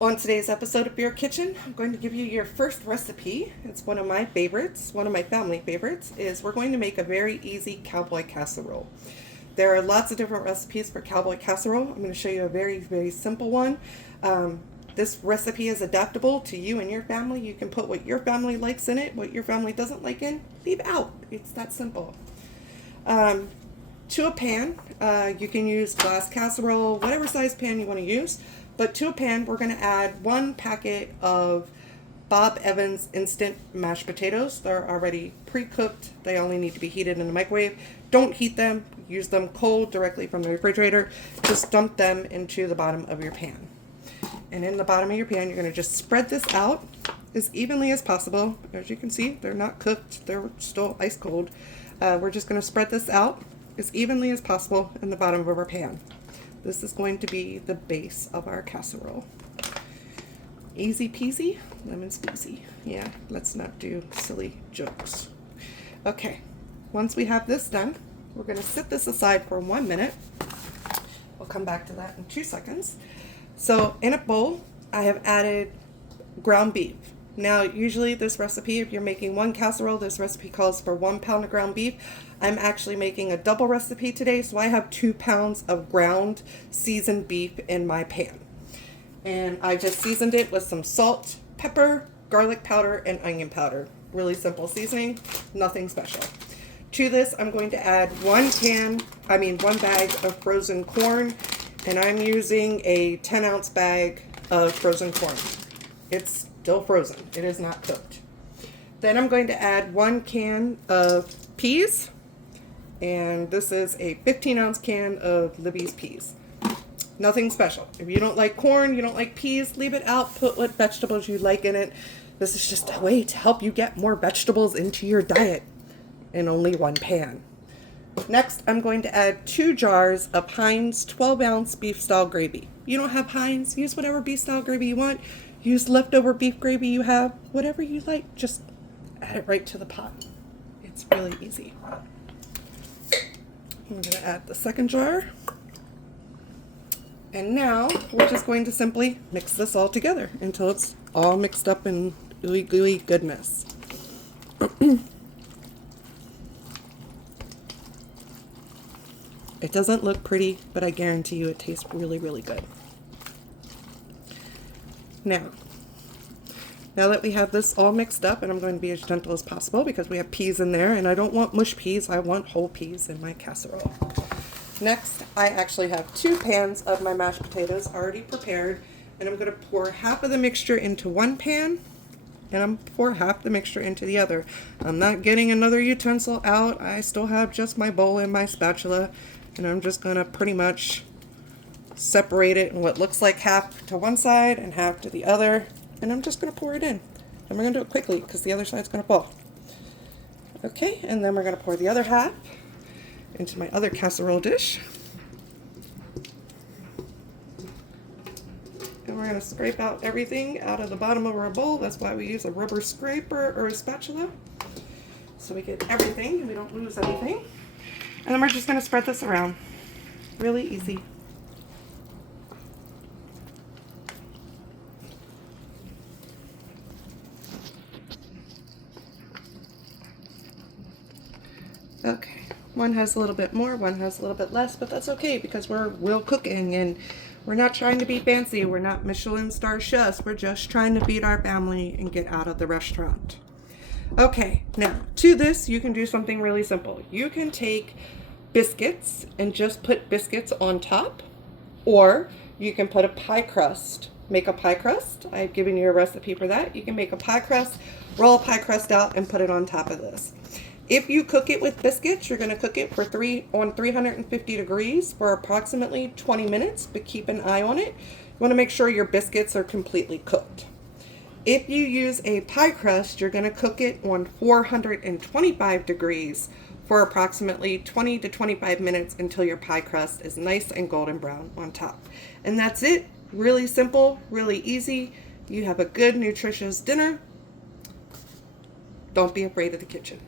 On today's episode of Beer Kitchen, I'm going to give you your first recipe. It's one of my favorites, one of my family favorites, is we're going to make a very easy cowboy casserole. There are lots of different recipes for cowboy casserole. I'm going to show you a very, very simple one. This recipe is adaptable to you and your family. You can put what your family likes in it, what your family doesn't like in, leave out. It's that simple. To a pan, you can use glass casserole, whatever size pan you want to use. But to a pan, we're going to add 1 packet of Bob Evans instant mashed potatoes. They're already pre-cooked. They only need to be heated in the microwave. Don't heat them. Use them cold directly from the refrigerator. Just dump them into the bottom of your pan. And in the bottom of your pan, you're going to just spread this out as evenly as possible. As you can see, they're not cooked. They're still ice cold. We're just going to spread this out as evenly as possible in the bottom of our pan. This is going to be the base of our casserole. Easy peasy, lemon squeezy. Yeah, let's not do silly jokes. Okay, once we have this done, we're going to set this aside for 1 minute. We'll come back to that in 2 seconds. So in a bowl, I have added ground beef. Now, usually this recipe, if you're making 1 casserole, this recipe calls for 1 pound of ground beef. I'm actually making a double recipe today, so I have 2 pounds of ground seasoned beef in my pan. And I just seasoned it with some salt, pepper, garlic powder, and onion powder. Really simple seasoning, nothing special. To this, I'm going to add 1 bag of frozen corn, and I'm using a 10-ounce bag of frozen corn. It's still frozen. It is not cooked. Then I'm going to add 1 can of peas, and this is a 15-ounce can of Libby's peas. Nothing special. If you don't like corn, you don't like peas, leave it out. Put what vegetables you like in it. This is just a way to help you get more vegetables into your diet in only 1 pan. Next, I'm going to add 2 jars of Heinz 12-ounce beef style gravy. You don't have Heinz, use whatever beef style gravy you want. Use leftover beef gravy you have, whatever you like, just add it right to the pot. It's really easy. I'm going to add the second jar. And now we're just going to simply mix this all together until it's all mixed up in ooey gooey goodness. It doesn't look pretty, but I guarantee you it tastes really, really good. Now that we have this all mixed up, and I'm going to be as gentle as possible because we have peas in there, and I don't want mush peas, I want whole peas in my casserole. Next, I actually have 2 pans of my mashed potatoes already prepared, and I'm going to pour half of the mixture into 1 pan, and I'm pour half the mixture into the other. I'm not getting another utensil out. I still have just my bowl and my spatula, and I'm just going to pretty much separate it in what looks like half to one side and half to the other, and I'm just going to pour it in. And we're going to do it quickly because the other side's going to fall. Okay, and then we're going to pour the other half into my other casserole dish. And we're going to scrape out everything out of the bottom of our bowl. That's why we use a rubber scraper or a spatula, so we get everything and we don't lose anything. And then we're just going to spread this around. Really easy. Okay, one has a little bit more, one has a little bit less, but that's okay because we're real cooking and we're not trying to be fancy. We're not Michelin star chefs. We're just trying to feed our family and get out of the restaurant. Okay, now to this, you can do something really simple. You can take biscuits and just put biscuits on top, or you can put a pie crust. Make a pie crust. I've given you a recipe for that. You can make a pie crust, roll a pie crust out, and put it on top of this. If you cook it with biscuits, you're going to cook it for 350 degrees for approximately 20 minutes, but keep an eye on it. You want to make sure your biscuits are completely cooked. If you use a pie crust, you're going to cook it on 425 degrees for approximately 20 to 25 minutes until your pie crust is nice and golden brown on top. And that's it. Really simple, really easy. You have a good, nutritious dinner. Don't be afraid of the kitchen.